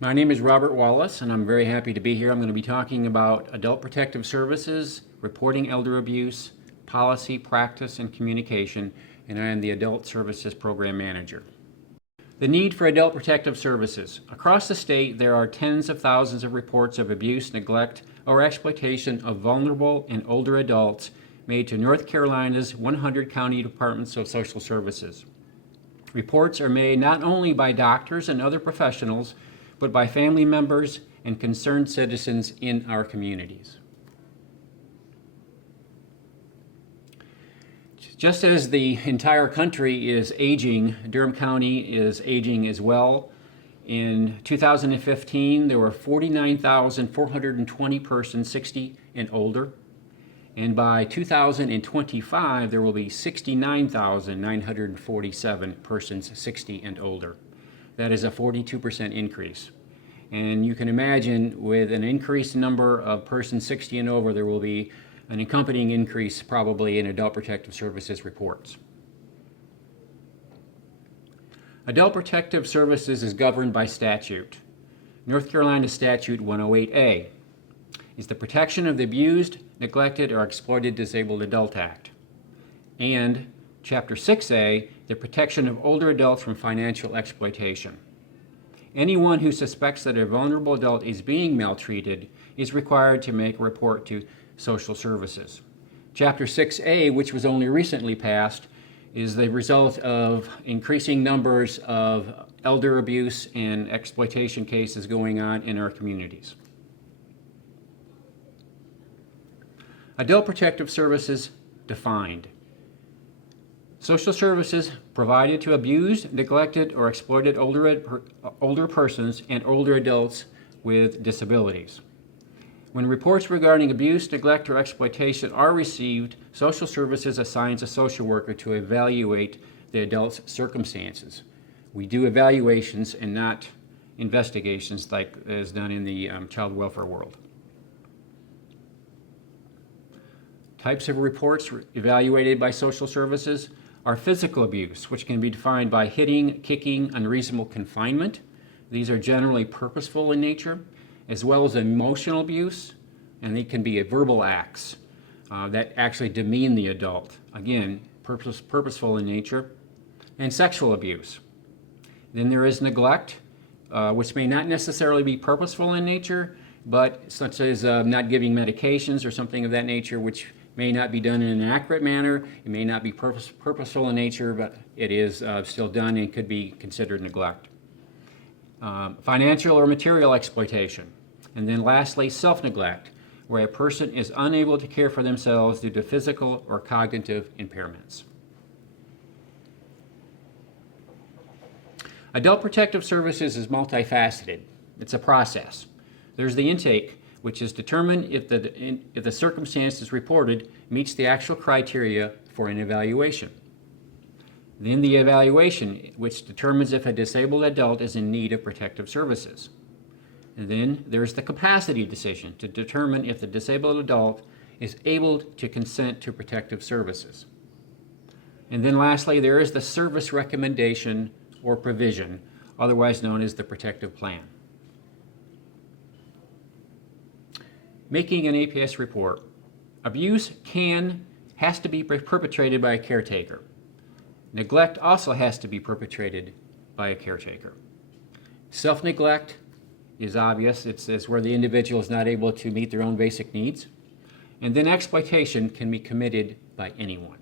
My name is Robert Wallace, and I'm very happy to be here. I'm going to be talking about adult protective services, reporting elder abuse, policy, practice, and communication, and I am the Adult Services Program Manager. The need for adult protective services. Across the state, there are tens of thousands of reports of abuse, neglect, or exploitation of vulnerable and older adults made to North Carolina's 100 county departments of social services. Reports are made not only by doctors and other professionals, but by family members and concerned citizens in our communities. Just as the entire country is aging, Durham County is aging as well. In 2015, there were 49,420 persons 60 and older. And by 2025, there will be 69,947 persons 60 and older. That is a 42% increase. And you can imagine with an increased number of persons 60 and over, there will be an accompanying increase probably in adult protective services reports. Adult protective services is governed by statute. North Carolina Statute 108A is the Protection of the Abused, Neglected, or Exploited Disabled Adult Act. And Chapter 6A, the Protection of Older Adults from Financial Exploitation. Anyone who suspects that a vulnerable adult is being maltreated is required to make a report to social services. Chapter 6A, which was only recently passed, is the result of increasing numbers of elder abuse and exploitation cases going on in our communities. Adult protective services defined. Social services provided to abused, neglected, or exploited older persons and older adults with disabilities. When reports regarding abuse, neglect, or exploitation are received, social services assigns a social worker to evaluate the adult's circumstances. We do evaluations and not investigations like is done in the child welfare world. Types of reports evaluated by social services are physical abuse, which can be defined by hitting, kicking, unreasonable confinement. These are generally purposeful in nature, as well as emotional abuse, and they can be verbal acts that actually demean the adult. Again, purposeful in nature, and sexual abuse. Then there is neglect, which may not necessarily be purposeful in nature, but such as not giving medications or something of that nature, which may not be done in an accurate manner. It may not be purposeful in nature, but it is still done and could be considered neglect. Financial or material exploitation. And then lastly, self-neglect, where a person is unable to care for themselves due to physical or cognitive impairments. Adult protective services is multifaceted. It's a process. There's the intake, which is determined if the circumstances reported meets the actual criteria for an evaluation. Then the evaluation, which determines if a disabled adult is in need of protective services. And then there's the capacity decision to determine if the disabled adult is able to consent to protective services. And then lastly, there is the service recommendation or provision, otherwise known as the protective plan. Making an APS report. Abuse has to be perpetrated by a caretaker. Neglect also has to be perpetrated by a caretaker. Self-neglect is obvious. It's where the individual is not able to meet their own basic needs. And then exploitation can be committed by anyone.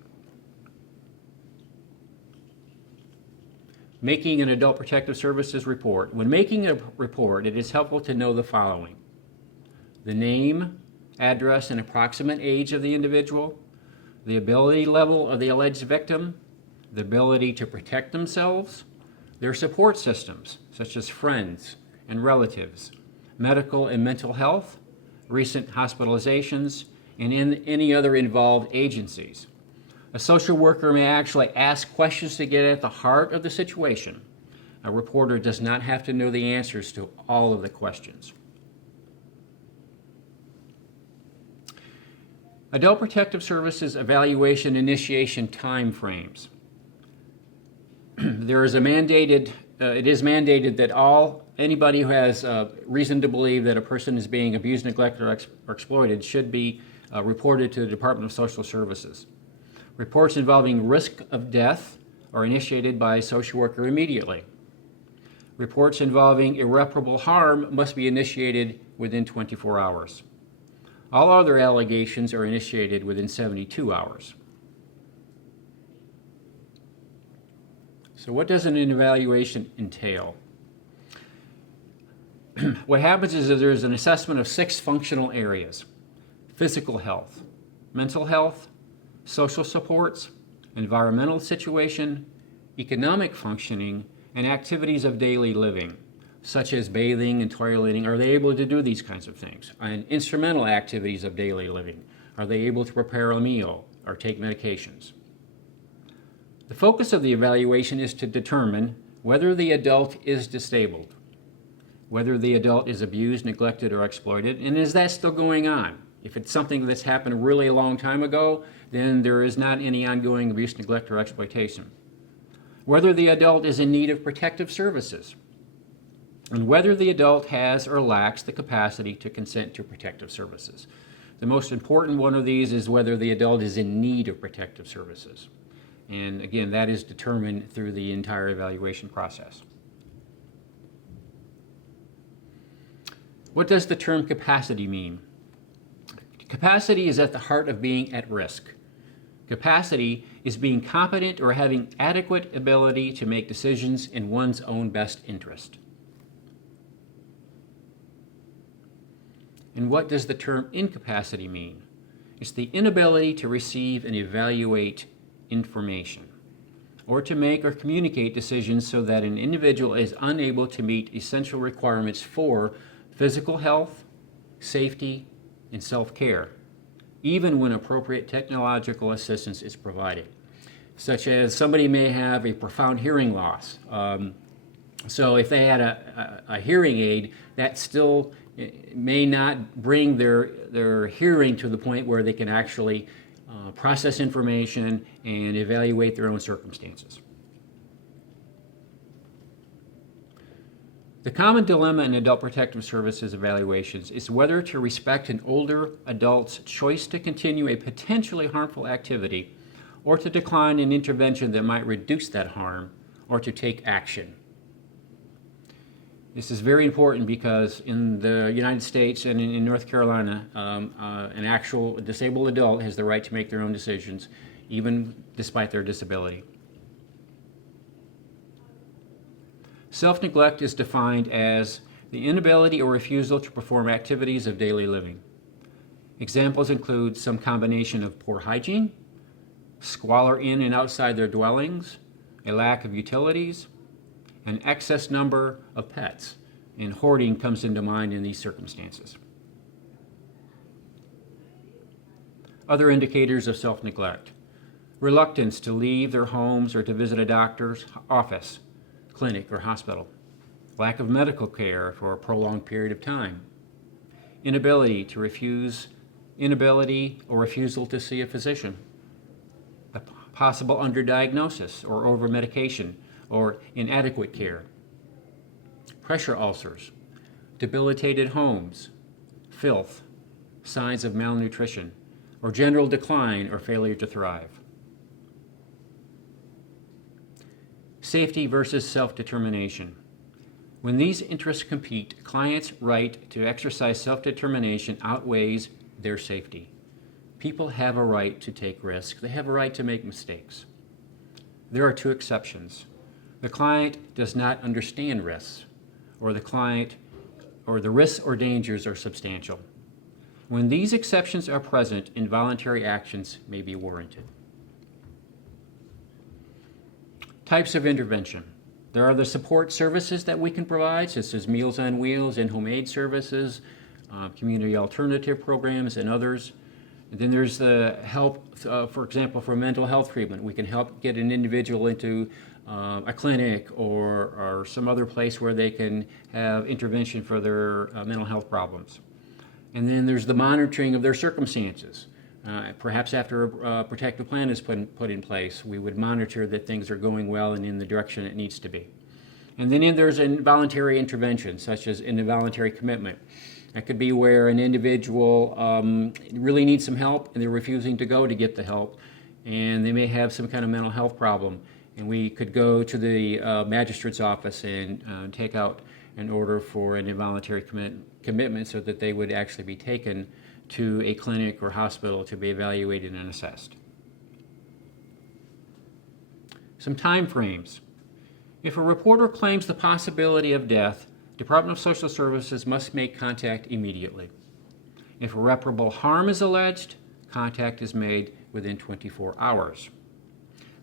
Making an adult protective services report. When making a report, it is helpful to know the following: the name, address, and approximate age of the individual, the ability level of the alleged victim, the ability to protect themselves, their support systems, such as friends and relatives, medical and mental health, recent hospitalizations, and any other involved agencies. A social worker may actually ask questions to get at the heart of the situation. A reporter does not have to know the answers to all of the questions. Adult Protective Services evaluation initiation timeframes. There is a mandated it is mandated that anybody who has reason to believe that a person is being abused, neglected, or exploited should be reported to the Department of Social Services. Reports involving risk of death are initiated by a social worker immediately. Reports involving irreparable harm must be initiated within 24 hours. All other allegations are initiated within 72 hours. So what does an evaluation entail? What happens is that there's an assessment of 6 functional areas: physical health, mental health, social supports, environmental situation, economic functioning, and activities of daily living, such as bathing and toileting. Are they able to do these kinds of things? And instrumental activities of daily living. Are they able to prepare a meal or take medications? The focus of the evaluation is to determine whether the adult is disabled, whether the adult is abused, neglected, or exploited, and is that still going on? If it's something that's happened really a long time ago, then there is not any ongoing abuse, neglect, or exploitation. Whether the adult is in need of protective services, and whether the adult has or lacks the capacity to consent to protective services. The most important one of these is whether the adult is in need of protective services. And again, that is determined through the entire evaluation process. What does the term capacity mean? Capacity is at the heart of being at risk. Capacity is being competent or having adequate ability to make decisions in one's own best interest. And what does the term incapacity mean? It's the inability to receive and evaluate information, or to make or communicate decisions so that an individual is unable to meet essential requirements for physical health, safety, and self-care, even when appropriate technological assistance is provided. Such as somebody may have a profound hearing loss. So if they had a hearing aid, that still may not bring their hearing to the point where they can actually process information and evaluate their own circumstances. The common dilemma in adult protective services evaluations is whether to respect an older adult's choice to continue a potentially harmful activity, or to decline an intervention that might reduce that harm, or to take action. This is very important because in the United States and in North Carolina, an actual disabled adult has the right to make their own decisions, even despite their disability. Self-neglect is defined as the inability or refusal to perform activities of daily living. Examples include some combination of poor hygiene, squalor in and outside their dwellings, a lack of utilities, an excess number of pets, and hoarding comes into mind in these circumstances. Other indicators of self-neglect: reluctance to leave their homes or to visit a doctor's office, clinic, or hospital, lack of medical care for a prolonged period of time, inability or refusal to see a physician, a possible underdiagnosis or overmedication, or inadequate care, pressure ulcers, debilitated homes, filth, signs of malnutrition, or general decline or failure to thrive. Safety versus self-determination. When these interests compete, clients' right to exercise self-determination outweighs their safety. People have a right to take risks. They have a right to make mistakes. There are 2 exceptions. The client does not understand risks, or the risks or dangers are substantial. When these exceptions are present, involuntary actions may be warranted. Types of intervention. There are the support services that we can provide, such as Meals on Wheels, in-home aid services, community alternative programs, and others. And then there's the help, for example, for mental health treatment. We can help get an individual into a clinic or some other place where they can have intervention for their mental health problems. And then there's the monitoring of their circumstances. Perhaps after a protective plan is put in place, we would monitor that things are going well and in the direction it needs to be. And then there's involuntary intervention, such as an involuntary commitment. That could be where an individual really needs some help and they're refusing to go to get the help, and they may have some kind of mental health problem. And we could go to the magistrate's office and take out an order for an involuntary commitment so that they would actually be taken to a clinic or hospital to be evaluated and assessed. Some time frames. If a reporter claims the possibility of death, Department of Social Services must make contact immediately. If irreparable harm is alleged, contact is made within 24 hours.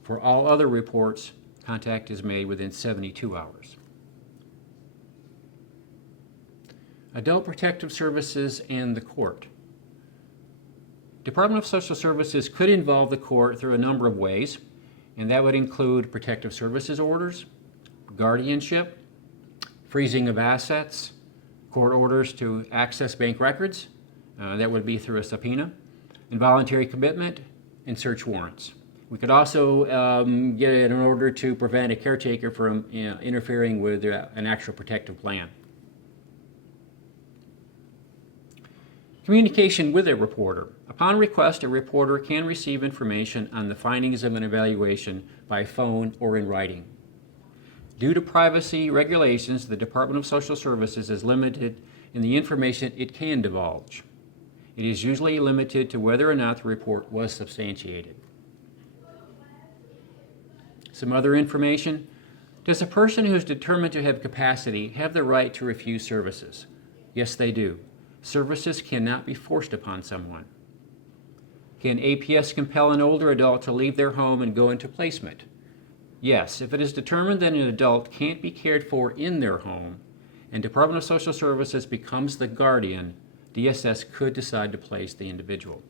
For all other reports, contact is made within 72 hours. Adult Protective Services and the court. Department of Social Services could involve the court through a number of ways, and that would include protective services orders, guardianship, freezing of assets, court orders to access bank records, that would be through a subpoena, involuntary commitment, and search warrants. We could also get an order to prevent a caretaker from interfering with an actual protective plan. Communication with a reporter. Upon request, a reporter can receive information on the findings of an evaluation by phone or in writing. Due to privacy regulations, the Department of Social Services is limited in the information it can divulge. It is usually limited to whether or not the report was substantiated. Some other information. Does a person who is determined to have capacity have the right to refuse services? Yes, they do. Services cannot be forced upon someone. Can APS compel an older adult to leave their home and go into placement? Yes, if it is determined that an adult can't be cared for in their home and Department of Social Services becomes the guardian, DSS could decide to place the individual.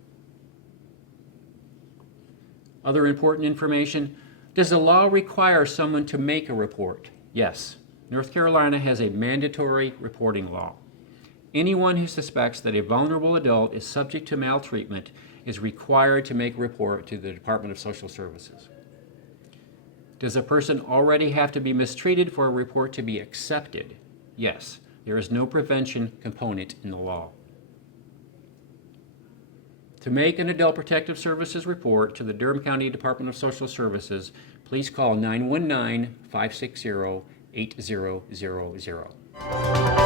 Other important information. Does the law require someone to make a report? Yes. North Carolina has a mandatory reporting law. Anyone who suspects that a vulnerable adult is subject to maltreatment is required to make a report to the Department of Social Services. Does a person already have to be mistreated for a report to be accepted? Yes. There is no prevention component in the law. To make an Adult Protective Services report to the Durham County Department of Social Services, please call 919-560-8000.